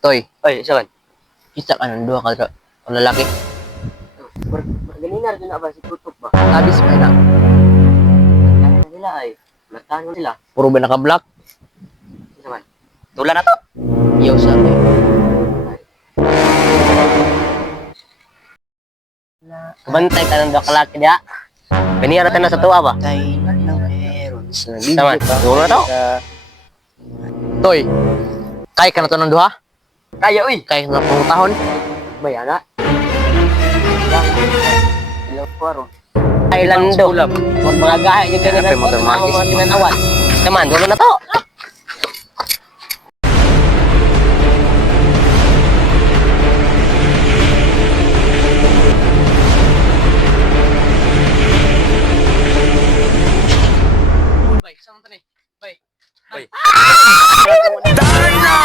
Toy, Ay, isa kan? kita ka ng duha ka lalaki. Ganina rin na ba si Tutok ba? Abis pa na. Kaya nila ay. Latangan sila. Puro ba naka-black? Isa man. Tula na to. Iyaw sa akin. Bantay ka ng dakalaki niya. Ganina natin na sa tuwa ba? Tay na meron sa Tama, siguro na to. Toy, kaya ka na to ng duha? Kaya, uy! Kaya ka na pangutahon? Bayana. Ilang kwaro. Ay, lando. Huwag mga gahe yung ganyan Grabe, Mother Marquez. mga tinanawan. Naman, dulo na to. Bay, saan to ni? Bay. Bay. Darna!